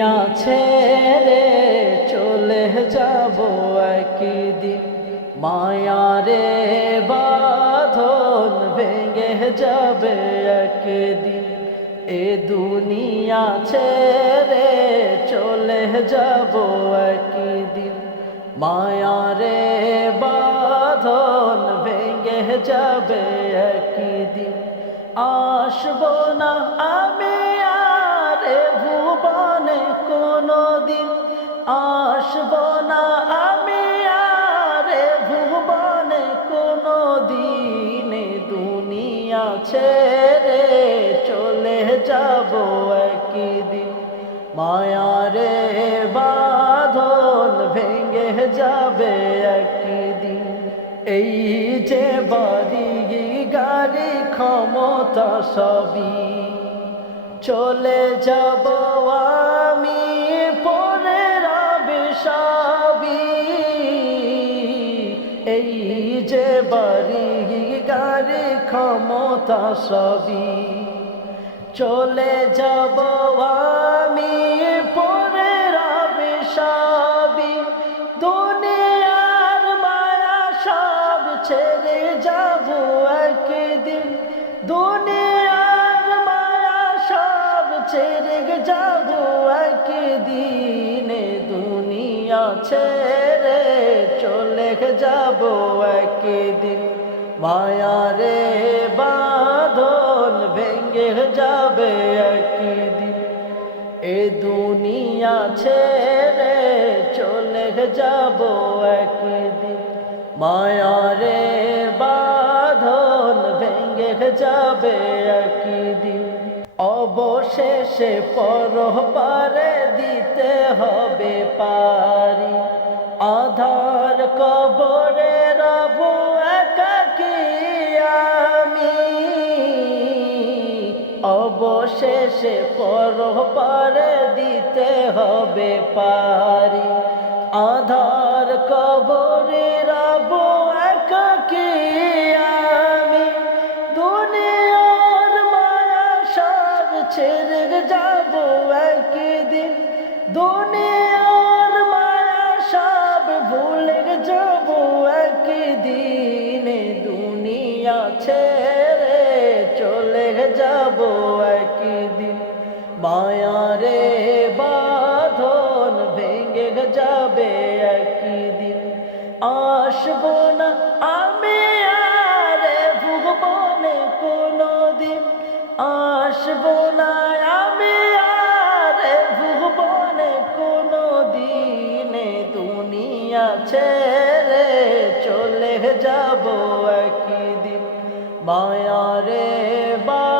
দুনিয়া ছেড়ে চলে যাব একই দিন। মায়ারে বাঁধন ভেঙে যাবে একদিন এ দুনিয়া ছেড়ে চলে যাব একই দিন। মায়ারে বাঁধন ভেঙে যাবে একই দিন। আসব না আসব না আমি আর ভুবনে কোনো দিনে দুনিয়া ছেড়ে চলে যাব একদিন মায়ারে বাঁধন ভেঙে যাবে একদিন এই যে বাড়ি গাড়ি ক্ষমতা সবই চলে যাব আমি গাড়ি ক্ষমতা সবই। চলে যাব আমি, পরে রবে সবই। দুনিয়ার মায়া সব ছেড়ে যাব একদিন। দুনিয়ার মায়া সব ছেড়ে যাব একদিন। দুনিয়া ছেড়ে চলে যাব একদিন। মায়ারে বাঁধন ভেঙে যাবে একদিন এ দুনিয়া ছেড়ে চলে যাব একদিন মায়ারে বাঁধন ভেঙে যাবে একদিন অবশেষে পরপারে দিতে হবে পারি। আধার কবরে অবশেষে পরপারে দিতে হবে পারি। আধার কবরে রাব একাকি আমি? দুনিয়ার মায়া সব ছেড়ে যাব একদিন। দুনিয়ার একদিন মায়ারে বাঁধন ভেঙে যাবে একদিন। আসব না আমি আর ভুগবনে কোনো দিন আসব না আমি আর ভুগবনে কোনো দিনে দুনিয়া ছেড়ে চলে যাব একদিন। মায়ারে ভেঙে